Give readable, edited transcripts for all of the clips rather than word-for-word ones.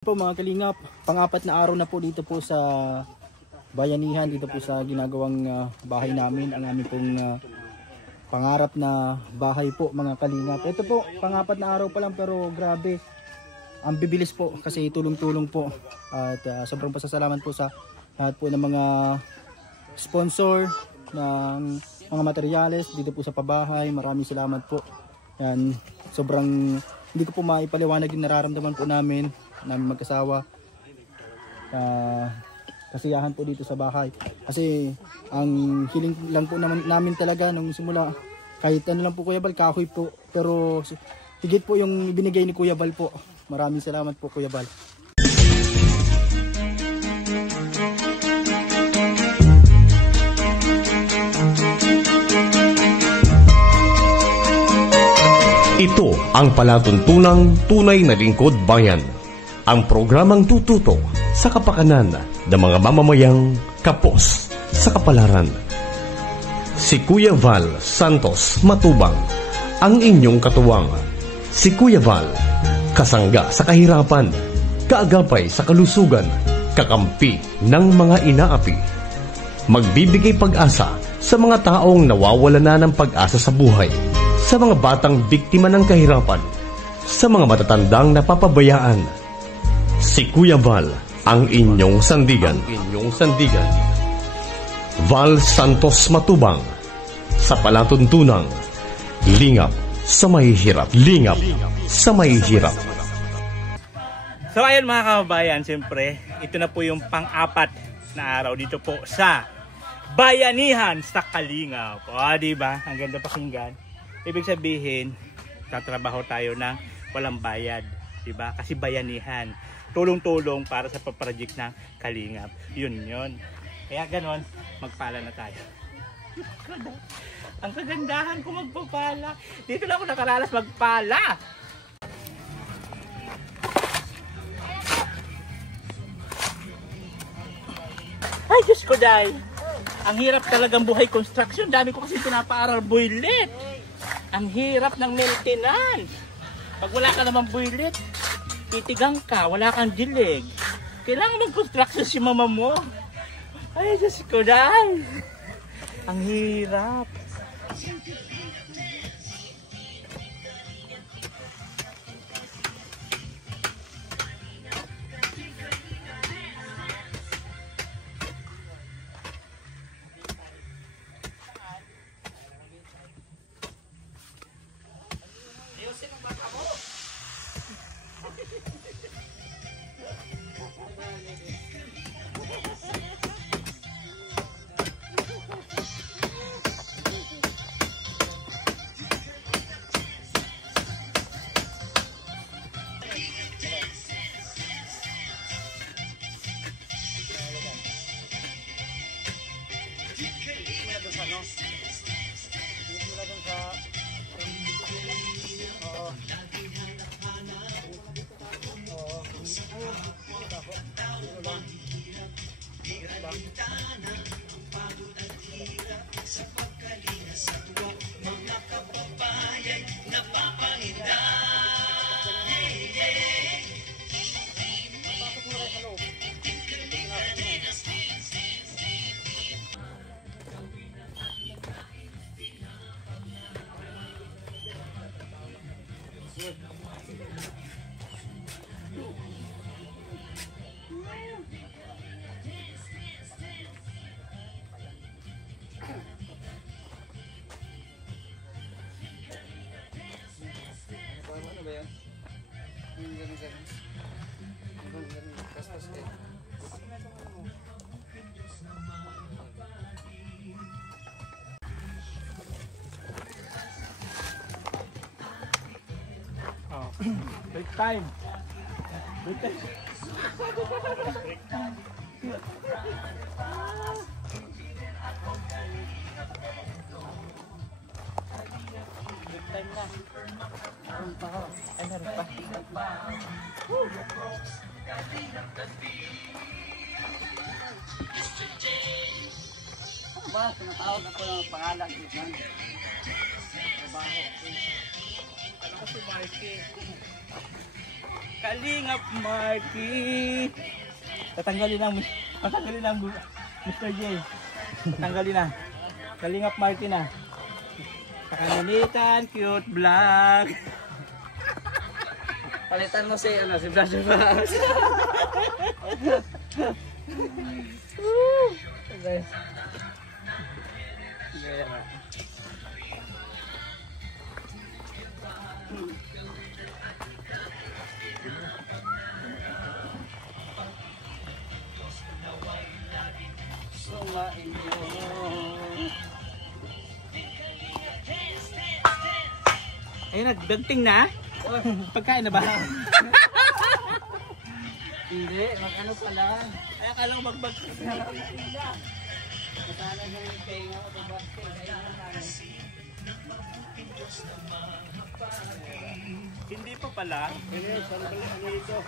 Po mga kalingap, pang-apat na araw na po dito po sa bayanihan, dito po sa ginagawang bahay namin, ang aming pong pangarap na bahay po mga kalingap. Ito po, pang-apat na araw pa lang pero grabe, ang bibilis po kasi tulong-tulong po at sobrang pasasalamat po sa lahat po ng mga sponsor ng mga materyales dito po sa pabahay. Maraming salamat po. Yan, sobrang hindi ko po maipaliwanag yung nararamdaman po namin magkasawa, kasiyahan po dito sa bahay kasi ang hiling lang po namin talaga nung simula, kahit ano lang po Kuya Bal, kahoy po, pero higit po yung binigay ni Kuya Bal po. Maraming salamat po Kuya Bal. Ito ang palatuntunang tunay na lingkod bayan. Ang programang tututok sa kapakanan ng mga mamamayang kapos sa kapalaran. Si Kuya Val Santos Matubang, ang inyong katuwang. Si Kuya Val, kasangga sa kahirapan, kaagapay sa kalusugan, kakampi ng mga inaapi. Magbibigay pag-asa sa mga taong nawawala na ng pag-asa sa buhay, sa mga batang biktima ng kahirapan, sa mga matatandang napapabayaan. Si Kuya Val, ang inyong sandigan. Val Santos Matubang, sa palatuntunang lingap sa mahihirap. So ayun mga kababayan, siyempre, ito na po yung pang-apat na araw dito po sa bayanihan sa Kalingap. O, diba? Ang ganda pakinggan. Ibig sabihin, tatrabaho tayo ng walang bayad. Diba? Kasi bayanihan. Tulong-tulong para sa project ng Kalingap. Yun. Kaya ganon, magpala na tayo. Ang kagandahan ko magpapala. Dito lang ako nakaranas magpala. Ay, Diyos ko dahil. Ang hirap talagang buhay construction. Dami ko kasi pinapaaral builit. Ang hirap ng maintenance. Pag wala ka naman builit, titigang ka, wala kang dilig. Kailangan mag-construction si mama mo. Ay, Diyos ko dahil. Ang hirap. Break time. Break time. Break time na. Meron pa ako. Ay, meron pa. Ano ba? Pinatawag ako ng pangalan. Trabaho. Ano ko si Marky? Kalingap Marky. Tatanggalin ang Mr. J. Tatanggalin na. Kalingap Marky na. Kakalinitan, cute vlog. Palitan mo si Brother Max. Ayun na, banting na. Pagkain na ba? Hindi, mag-ano pa lang. Ay, akala ko magbagting na. Kasana na yung tenga o pag-basting. Hindi pa pala. Ha? Okay na to?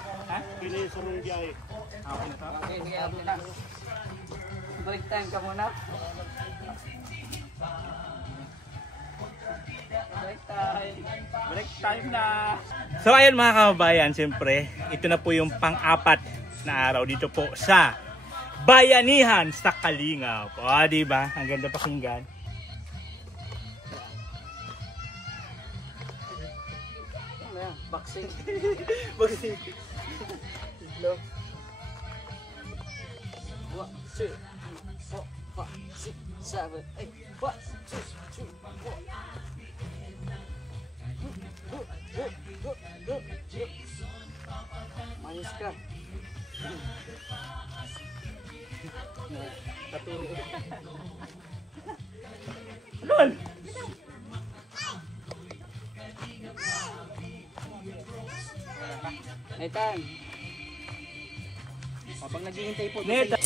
Okay, sige, okay na. Break time ka muna. Break time. Break time na. So ayun mga kababayan, siyempre, ito na po yung pang-apat na araw dito po sa Bayanihan sa Kalingap. O, diba? Ang ganda pakinggan. Boxing. Boxing. 1, 2, 3, 4, 5, 6, 7, 8. 1, 2, 3, 4. Mayos ka. Lol! Nathan. Habang naghihintay po. Neta.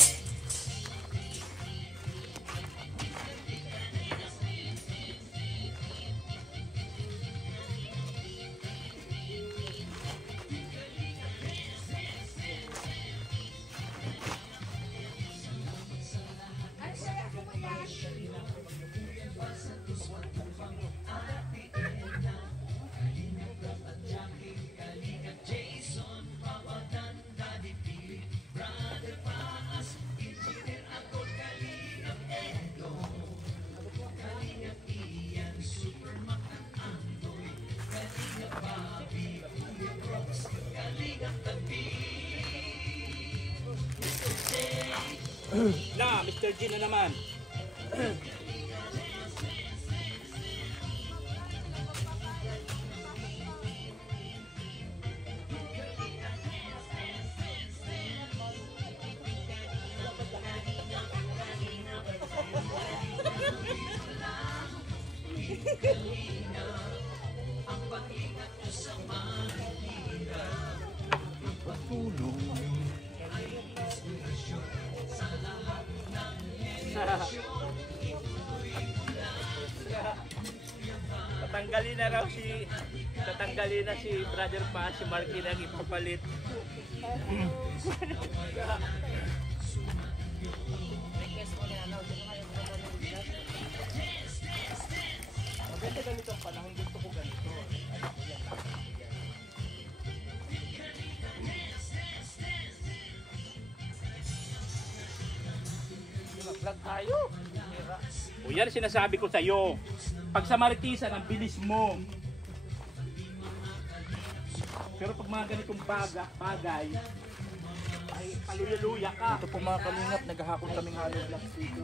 Na, Mr. G na naman. Tatanggalin na si Brother Pa, si Marky lang ipapalit. Maganda ganito ang panahon, gusto ko ganito. Vlog tayo. O yan sinasabi ko sa'yo. Pag sa Maritisan, ang bilis mo. Pero pag mga ganitong bagay, ay paluya-luya ka. Ito po mga kalingap, naghahakot kaming hollow blocks dito.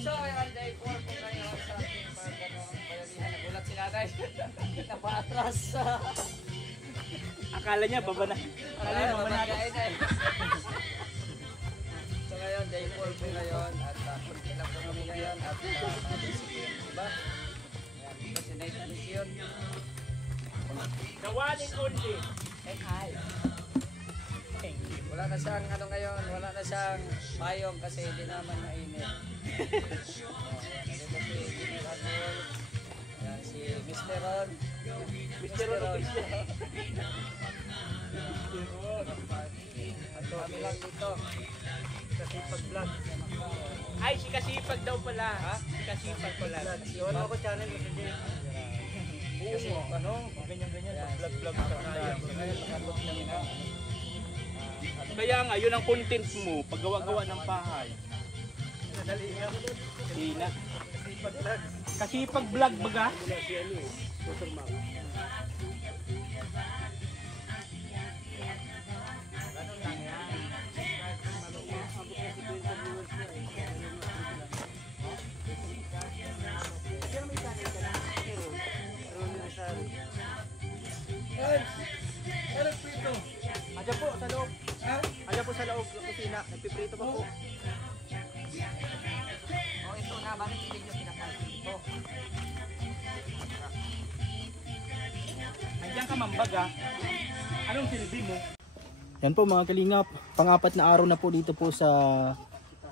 So, ayan, day 4 po ngayon sa ating mga ganong bayanihan. Nagulat si nanay. Napaatras. Akala niya, baba na. Akala niya, baba na. So, ngayon, day 4 po ngayon. At kunti lang po kami ngayon. At diba? Ayan, ito si Nathan is yun. The one and only. And I. Wala na siyang ano ngayon, wala na siyang payong kasi hindi naman mainit. si General Admiral. Ayan, si Mr. Ron. Mr. Ron. At kami lang dito. Kasipag vlog. Ay, si Kasipag daw pala. Ha? Si Kasipag pala. Yun ako channel mo sa Jay. Kasi ano, ganyan-ganyan, vlog-vlog ka tayo. Kaya nga, yun ang content mo, paggawa-gawa ng bahay. Sina. Kasipag vlog baga? Aja po sa loob. Ha? Aja po sa loob ng kusina. Nagpiprito pa po. Oh, ito na. Bakit hindi nyo pinakain? Oh. Andiyan ka mambaga. Anong silbi mo? Yan po mga kalingap, pang-apat na araw na po dito po sa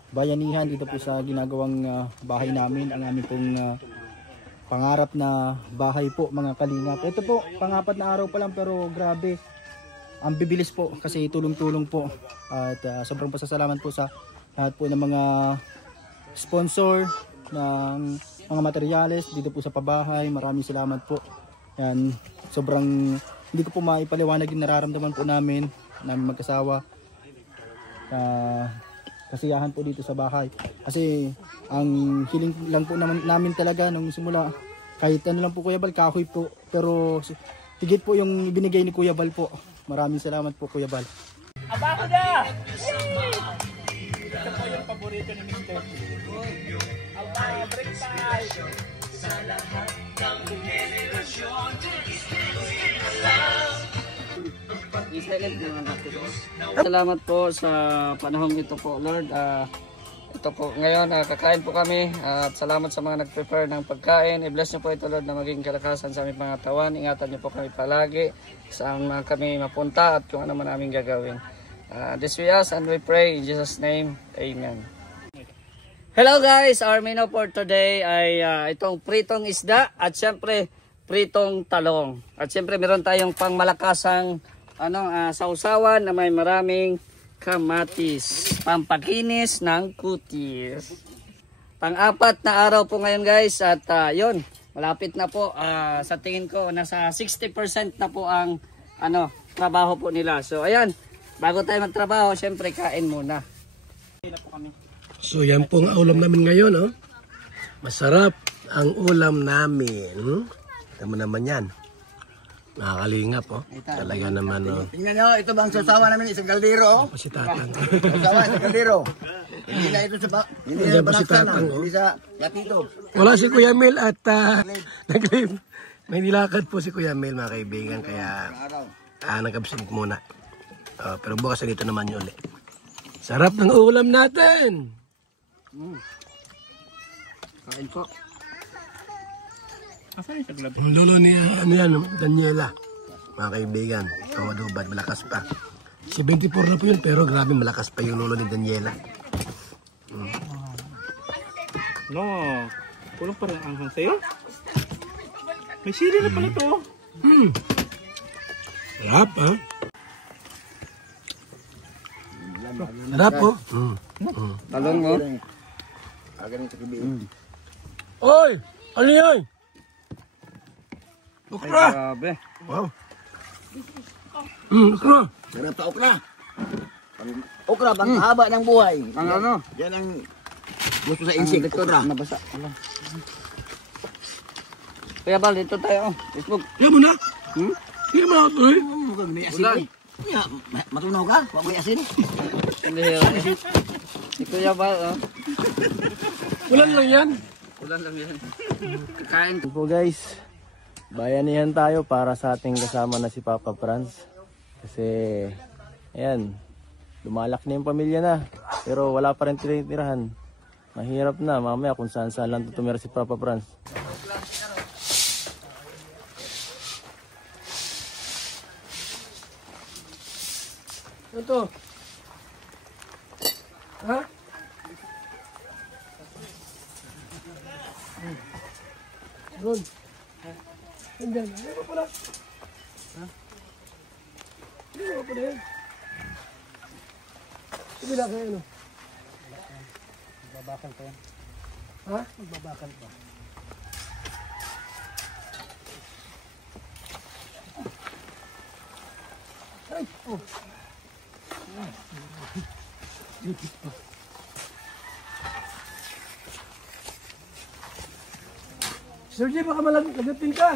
bayanihan, dito po sa ginagawang bahay namin, ang aming pong pangarap na bahay po mga kalingap. Ito po, pang-apat na araw pa lang pero grabe, ang bibilis po kasi tulong-tulong po. At sobrang pasasalamat po sa lahat po ng mga sponsor ng mga materyales dito po sa pabahay. Maraming salamat po. Yan, sobrang hindi ko po maipaliwanag yung nararamdaman po namin magkasawa. Kasiyahan po dito sa bahay. Kasi ang hiling lang po namin talaga nung simula, kahit ano lang po Kuya Bal, kahoy po. Pero higit po yung binigay ni Kuya Bal po. Maraming salamat po Kuya Bal. Aba ko na! Ito po yung paborito ni Mr. Aba, break time! Sa lahat ng generasyon, Salamat po sa panahong ito po, Lord. Ito po ngayon, kakain po kami at salamat sa mga nag-prepare ng pagkain. I-bless niyo po ito, Lord, na maging kalakasan sa aming mga tawan. Ingatan niyo po kami palagi saan kami mapunta at kung ano man aming gagawin. This we ask and we pray in Jesus' name. Amen. Hello guys, our menu for today ay itong pritong isda at syempre pritong talong. At syempre meron tayong pangmalakasang sausawan na may maraming kamatis, pampakinis ng kutis. Pang-apat na araw po ngayon guys at yun, malapit na po. Sa tingin ko nasa 60% na po ang trabaho po nila. So ayan, bago tayo magtrabaho, syempre kain muna. So yan po ang ulam namin ngayon, oh. Masarap ang ulam namin. Tama naman yan. Nakakalingap, oh. Talaga naman, oh. Tingnan nyo, ito bang sasawa namin, isang kaldero, oh. Si Tatang. Sasawa, isang kaldero. Hindi na ito sa hindi Diyan na pa si banaksan, Tatang, oh. hindi sa gatito. Wala si Kuya Mel at nag-live. May nilakad po si Kuya Mel, mga kaibigan. Kaya nag-absent muna. Pero bukas dito naman yun ulit. Sarap ng ulam natin! Kain po. Asan yung saglabi? Ang lolo ni Daniela, mga kaibigan, kawadubad, malakas pa. 74 na po yun, pero grabe malakas pa yung lolo ni Daniela. No, kulang pa rin ang anghang sa'yo. May sili na pala to. Sarap, ha? Sarap, po. Talong mo. Oy! Ano yan? Okra! Grabe. Wow! Okra! Sarap sa okra. Okra, bang haba ng buhay. Ang ano? Yan ang gusto sa insik, okra. Nabasa. Alam. Kuya Bal, dito tayo. Facebook. Yan mo na! Yan mo na ito, eh! May asin. Ya, matunaw ka? Huwag may asin. Hindi si Kuya Bal, oh. Ulan lang yan! Ulan lang yan. Kain. Po guys, bayanihan tayo para sa ating kasama na si Papa Franz. Kasi, ayan, lumalak na yung pamilya na. Pero wala pa rin tinitirahan. Mahirap na, mamaya kung saan saan lang tutumira si Papa Franz. Ito. Ha? Andyan. Ano ba pala? Ha? Ano ba pala yan? Ibila kayo ano? Magbabakal pa yan. Ha? Magbabakal pa. Ay! Oh! Sir J, baka malagatin ka.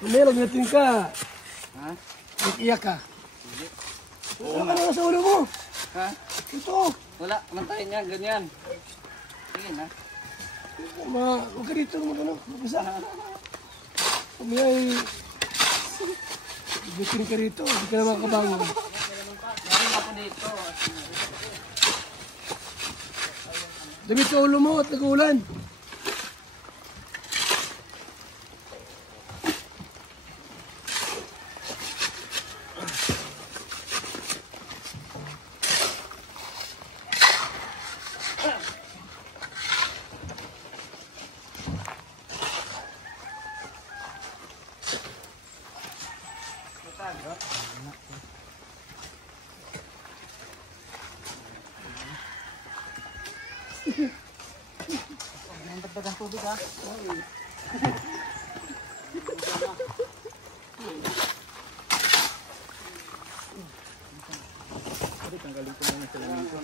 May lagatin ka. Ha? Iyak ka. Wala ka na sa ulo mo. Ha? Ito. Wala, mantayin niya, ganyan. Sige na. Huwag ka dito naman ano. Mag-isa. Kami ay... Bitin ka rito. Hindi ka na makabangon. Meron ako dito. Damit sa ulo mo at nag-uulan. Dagdagan tubig ha. Tanggalin ko muna sila nito.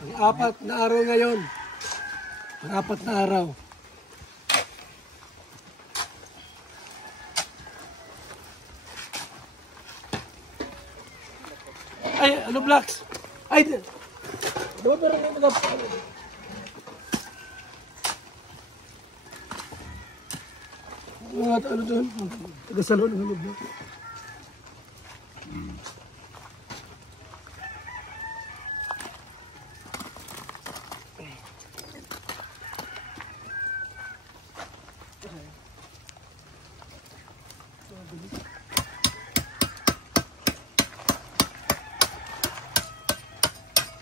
Ang apat na araw ngayon. Ang apat na araw. Ay, ano blocks? Ay, dapat meron yung mga... Ano doon? Taga-salon ng hulog doon.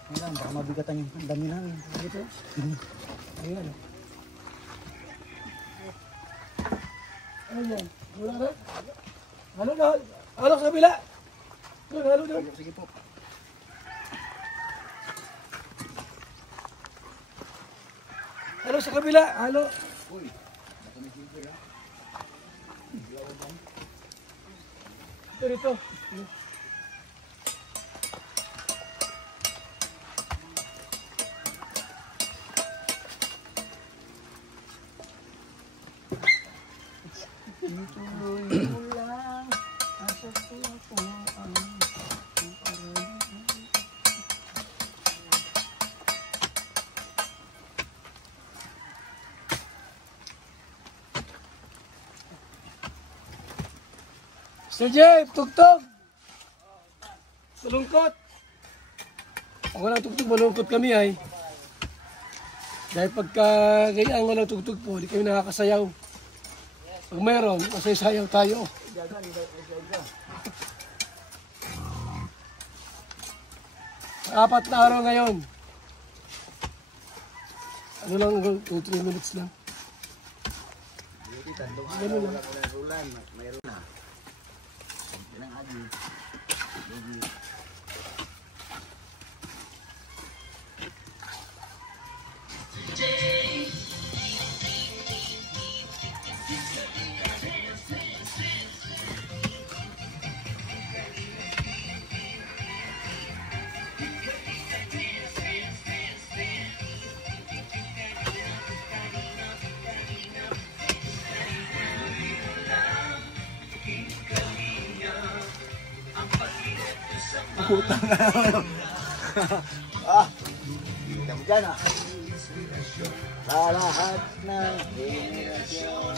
Ayan, baka mabigatan yung dami namin. Ito? Ayan. Ano yan? Wala na? Halo na? Halo sa kabila? Doon, halo doon. Sige po. Halo sa kabila? Halo. Ito rito. Sir Jeff, tugtog! Malungkot! Ako lang tugtog, malungkot kami ay. Dahil pagka gayaan walang tugtog po, di kami nakakasayaw. Pag meron, masay-sayaw tayo. Apat na araw ngayon. Ano lang, 3 minutes lang. Ganun lang. Kamu dyan ah. Sa lahat ng henerasyon.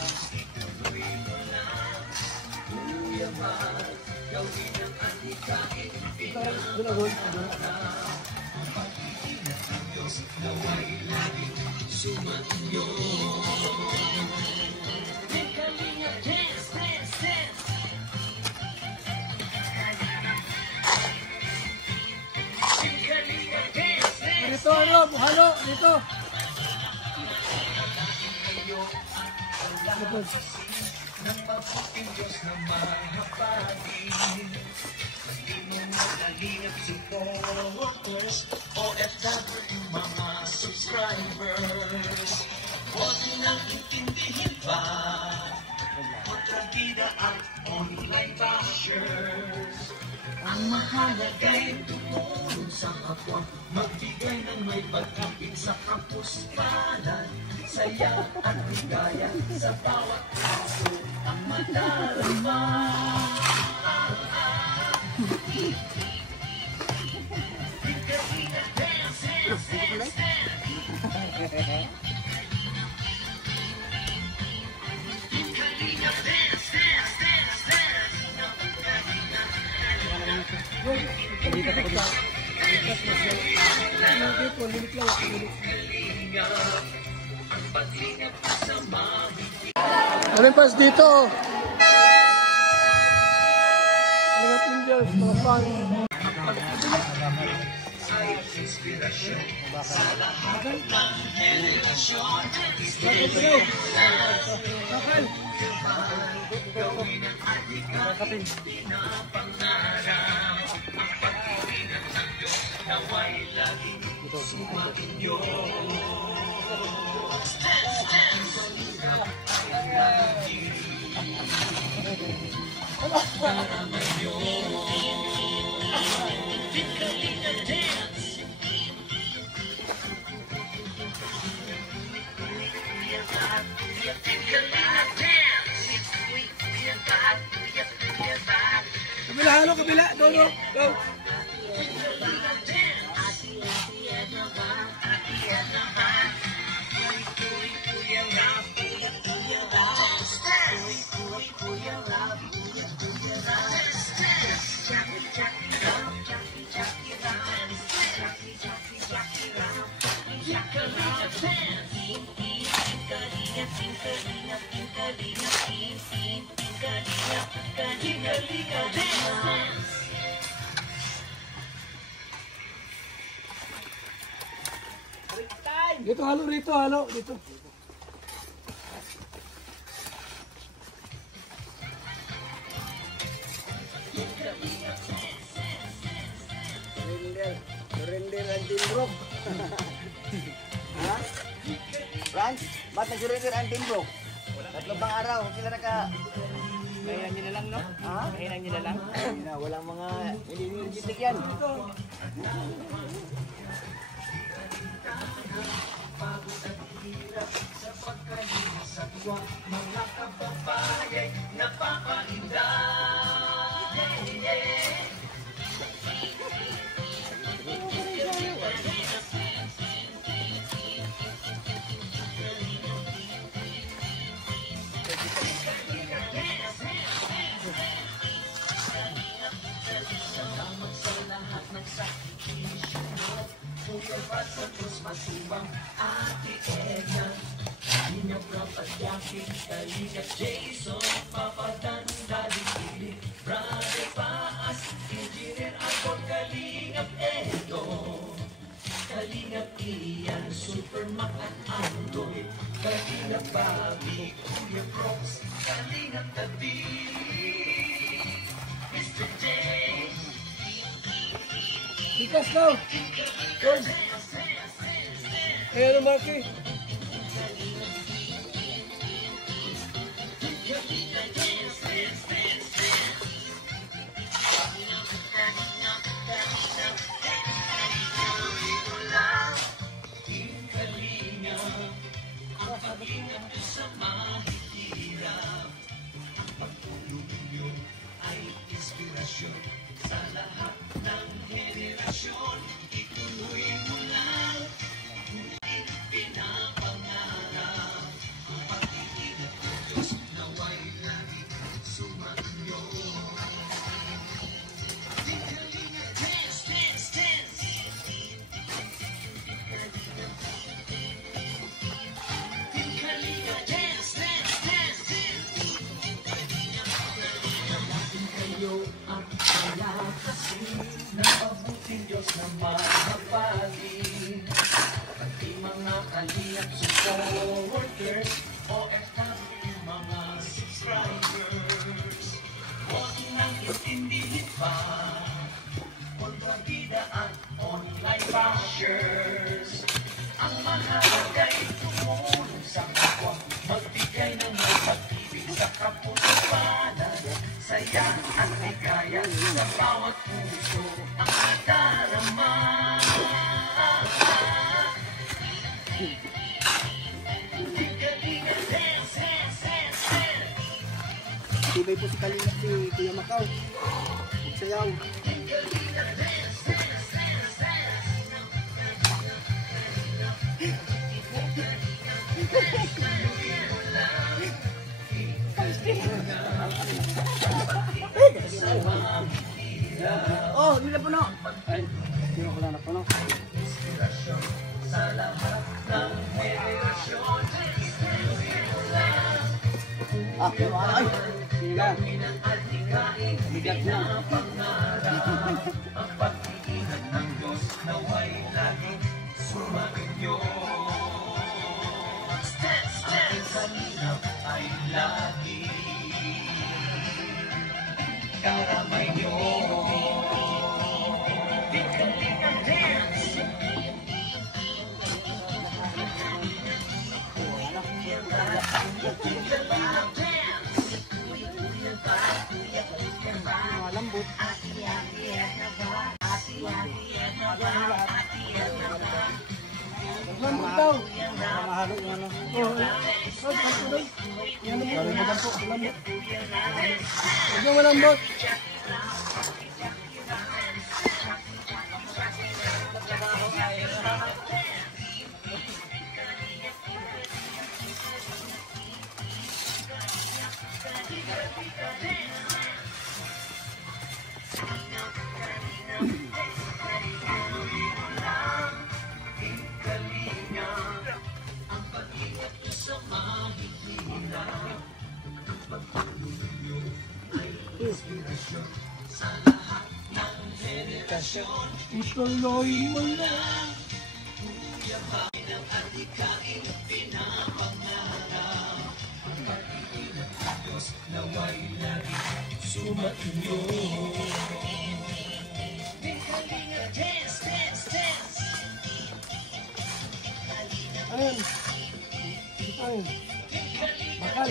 Dito, ano? Halo, dito. Maraming pas dito. Mga Indians, mga fans. Kabila, halo, kabila. Go, go, go. Dito, halo, dito, halo, dito. Surrender ang Team Brook. Ha? Franz, ba't nag-surrender ang Team Brook? Tatlong pang araw, sila naka... Kainan nyo na lang, no? Ha? Kainan nyo na lang. Walang mga energetic yan. Likas daw. George. Ayan ang Marky. Tibay po si Kalinga, si Kuya Macau. Sayaw. Oh, nila puno. Ay, hindi ko na puno. Ah, ay. Sila. Bigat na. Lambot. Lambot daw. Mahalo yung ano. Yan mo po. Lambot. Huwag yung malambot. Ituloy mo lang. Ayun. Ayun. Bakal.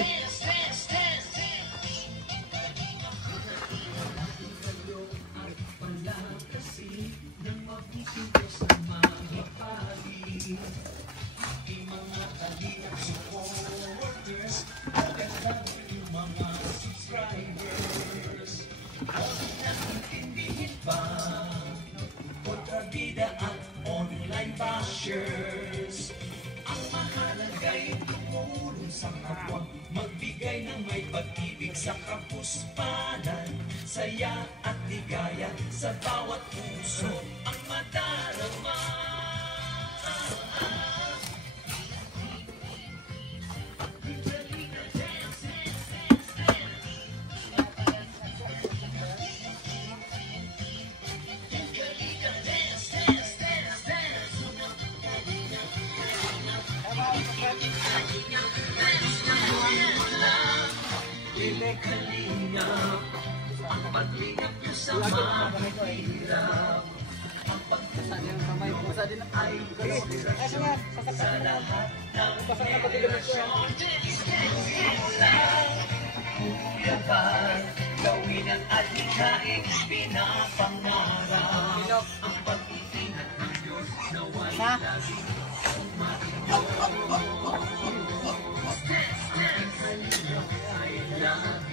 Magbigay ng may pag-ibig sa kapuspanan, saya at ligaya sa bawat puso ang madarama. Kalingap, ang paglingap nyo sa mahirap, ang pagkasalan ay inspirasyon sa lahat ng henerasyon. Kuyaban, gawin ang adhikain, pinapangarap, ang pag-iingat ng Diyos na wala laging sumainyo. Jackie,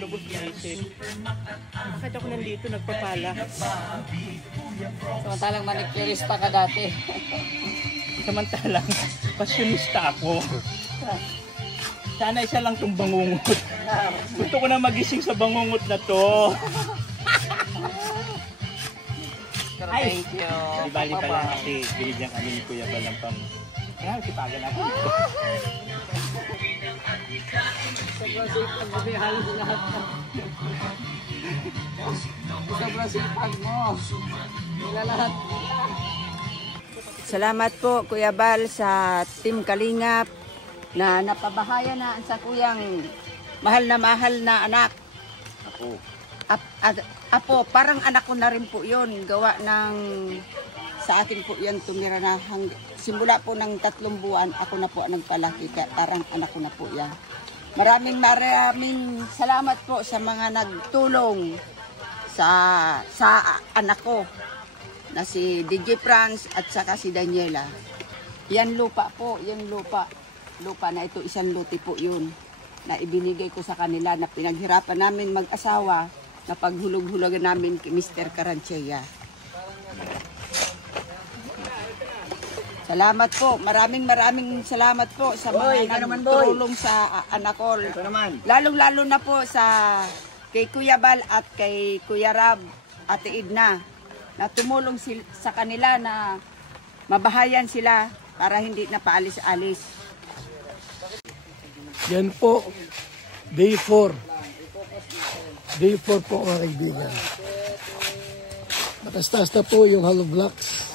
lubos na isip. Bakit ako nandito nagpapala? Samantalang manicurista ka dati. Samantalang pasyonista ako. Sana isa lang tong bangungot. Gusto ko na magising sa bangungot na to. Ay, Thank you. di bali pala kasi binigyan kami ni Kuya Bal ng pang... Kaya sipagan ako. Sobrang sipag mo. Nila lahat. Salamat po Kuya Bal sa Team Kalingap na napabahayan na sa kuyang mahal na anak. Apo, parang anak ko na rin po yun. Gawa ng sa akin po yan tumira na simula po ng 3 buwan ako na po ang nagpalaki. Kaya parang anak ko na po yan. Maraming salamat po sa mga nagtulong sa anak ko na si DJ Franz at saka si Daniela. Yan lupa po, yan lupa. Lupa na ito, isang lote po yun na ibinigay ko sa kanila na pinaghirapan namin mag-asawa na paghulog-hulugan namin kay Mr. Caranchea. Salamat po, maraming salamat po sa mga nagtulong sa anak ko. Lalong-lalo na po sa kay Kuya Bal at kay Kuya Rab, Ate Edna, na tumulong sa kanila na mabahayan sila para hindi na paalis-alis. Yan po, day 4. Day 4 po mga kaibigan. Matastas na po yung hollow blocks.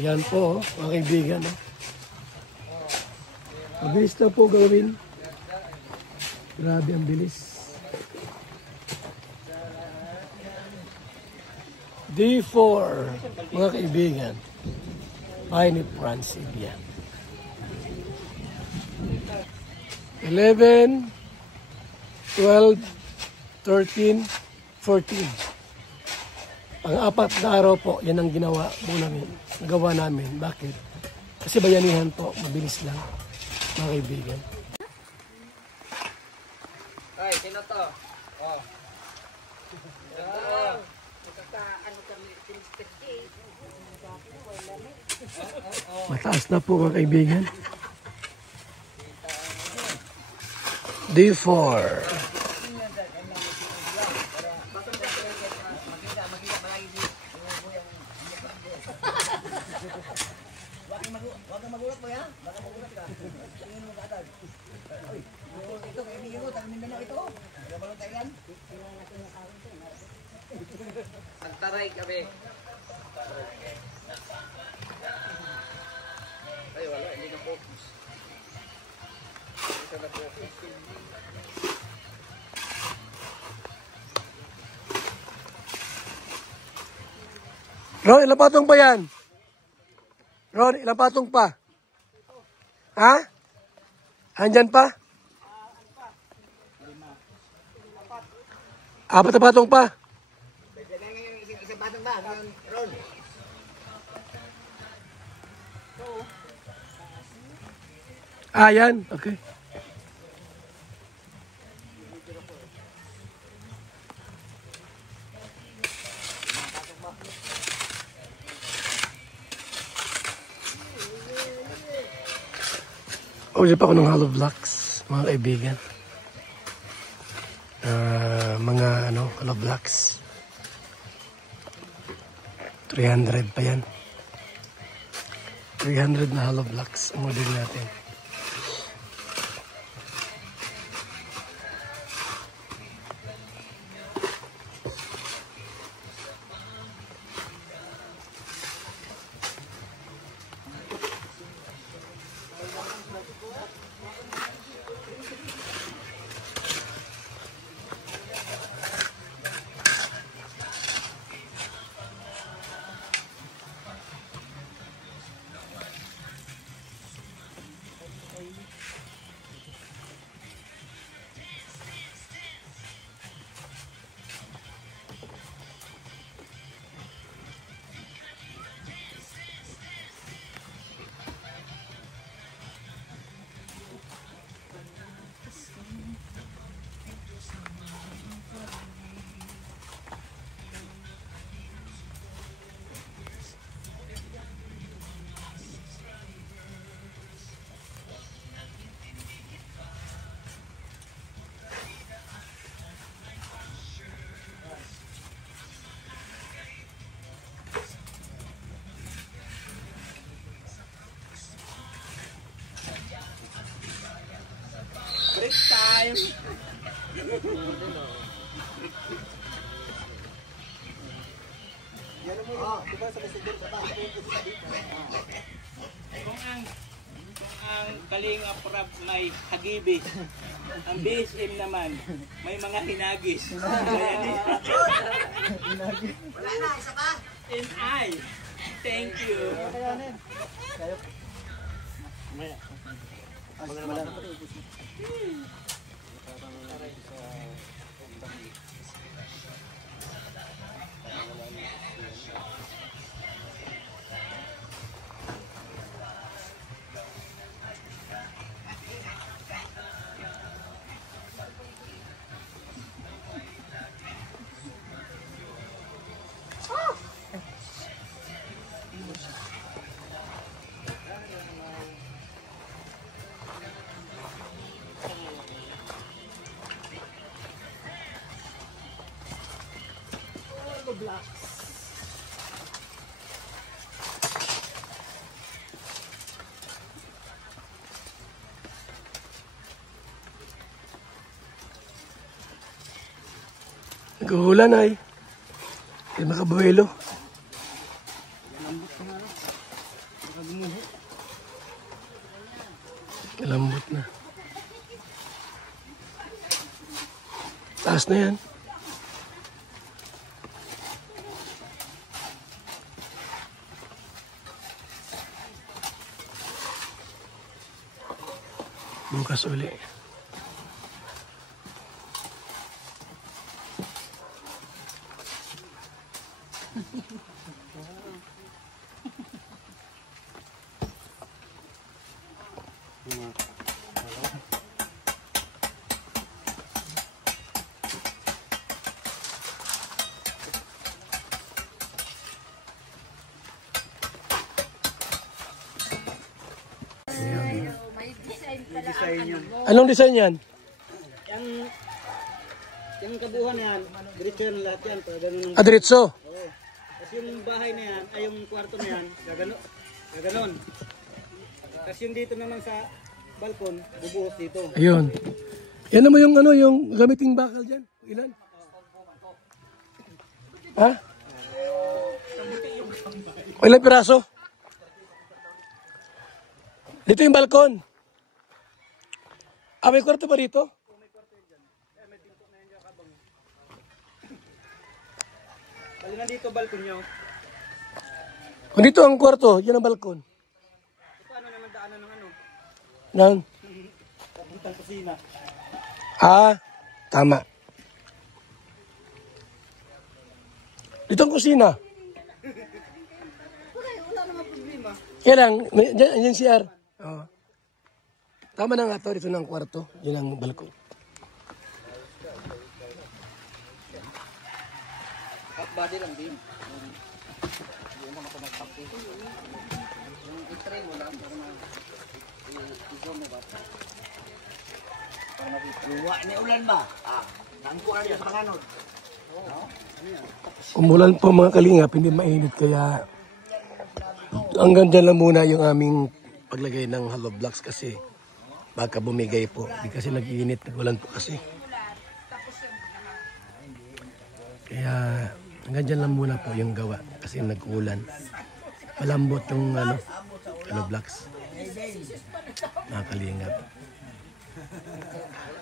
Yan po mga kaibigan. Mabilis na po gawin. Grabe ang bilis. Day 4 mga kaibigan. Bahay ni Franz Ibian. 11, 12, 13, 14. Pang-apat na araw po, yan ang ginawa namin. Bakit? Kasi bayanihan po, mabilis lang, mga kaibigan. Ay, sino to? Oh. Mataas na po mga kaibigan. Day 4. Antaray kami. Ay, wala. Hindi na focus. Hindi na focus. Ron, ilang patong pa yan? Ron, ilang patong pa? Ha? Andyan pa? 4 na patong pa? Isang batang ba? Ron. Yan. Okay. Ulit pa ako ng hollow blocks, mga kaibigan. Mga hollow blocks. 300 pa yan. 300 na hollow blocks ang model natin. Kung ang Kalinga Prab may hagibis, ang BSM naman may mga hinagis. And I, thank you. Nag-uulan ay. Hindi makabuelo. Kalambot na. Taas na yan. Bukas uli. Anong design yan? Yung kabuhan na yan, diretso yan lahat yan. Ganun. Diretso? Oo. Tapos yung bahay na yan, ay yung kwarto na yan, gaganon. Tapos yung dito naman sa balkon, bubuhos dito. Ayun. Yan naman yung ano, yung gamiting bakal dyan. Ilan? Ha? O ilang piraso? Dito yung balkon. May kwarto pa dito? Bali na dito balkon nyo. Kung dito ang kwarto, yan ang balkon. Paano naman daanan ng ano? Nang? Papuntang kusina. Tama. Dito ang kusina. Wala naman problema. Yan lang, yan CR. Oo. Tama na nga to, dito ng kwarto. Yan ang balkon. Body lang din. Hindi naman ako magpapit. Yung i-train mo lang. I-zoom mo ba? Luwa ni ulan ba? Nangkuhan niya sa kananod. Umulan po mga kalingap, hindi mainit kaya hanggang dyan lang muna yung aming paglagay ng hollow blocks kasi baka bumigay po. Hindi kasi nag-iinit, nag-ulan po kasi. Kaya hanggang dyan lang muna po yung gawa kasi nag-ulan. Malambot yung hollow blocks. Mga kalingap.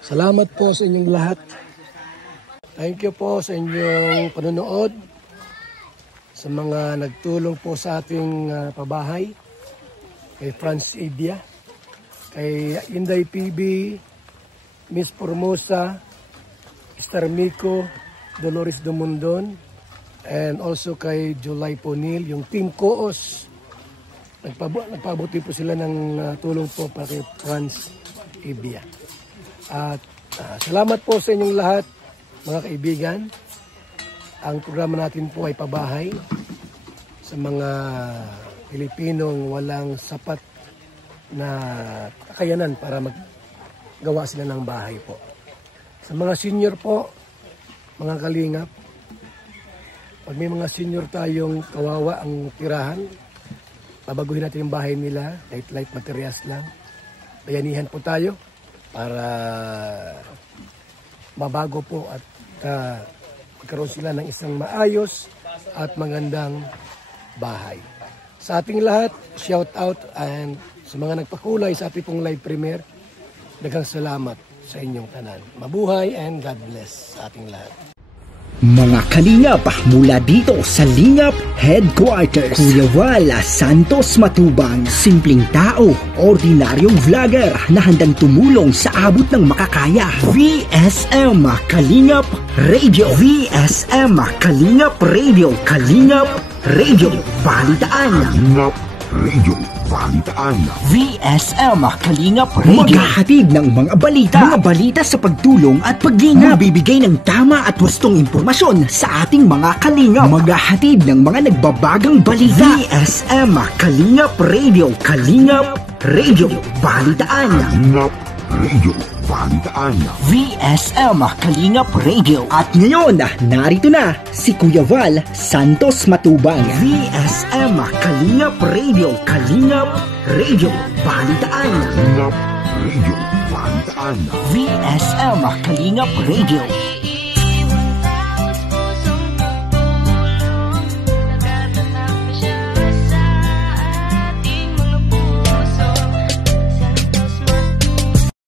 Salamat po sa inyong lahat. Thank you po sa inyong panonood. Sa mga nagtulong po sa ating pabahay. Kay Franz Ibia. Kay Inday PB. Miss Formosa. Star Miko. Dolores Dumundon. And also kay July Ponil. Yung Team Koos. Nagpabuti po sila ng tulong po para kay Franz Ibia. At salamat po sa inyong lahat, mga kaibigan. Ang programa natin po ay pabahay sa mga Pilipinong walang sapat na kakayanan para maggawa sila ng bahay po. Sa mga senior po, mga kalingap, pag may mga senior tayong kawawa ang tirahan, babaguhin natin yung bahay nila, light materials lang. Bayanihan po tayo para mabago po at magkaroon sila ng isang maayos at magandang bahay. Sa ating lahat, shout out and sa mga nagpakulay sa ating pong live premiere, daghang salamat sa inyong tanan. Mabuhay and God bless sa ating lahat. Mga kalingap, mula dito sa Lingap Headquarters, Kuya Val Santos Matubang, simpleng tao, ordinaryong vlogger na handang tumulong sa abot ng makakaya. VSM Kalingap Radio, VSM Kalingap Radio, Kalingap Radio Balitaan, Kalingap Radio Balitaan, VSM Kalingap Radio, maghahatid ng mga balita sa pagtulong at paglingap, magbibigay ng tama at wastong impormasyon sa ating mga kalingap, maghahatid ng mga nagbabagang balita. VSM Kalingap Radio, Kalingap Radio Balitaan, Kalingap Radio Balitaan, VSM Kalingap Radio. At ngayon, narito na si Kuya Val Santos Matubang. VSM Kalingap Radio, Kalingap Radio Balitaan, Kalingap Radio Balitaan, VSM Kalingap Radio.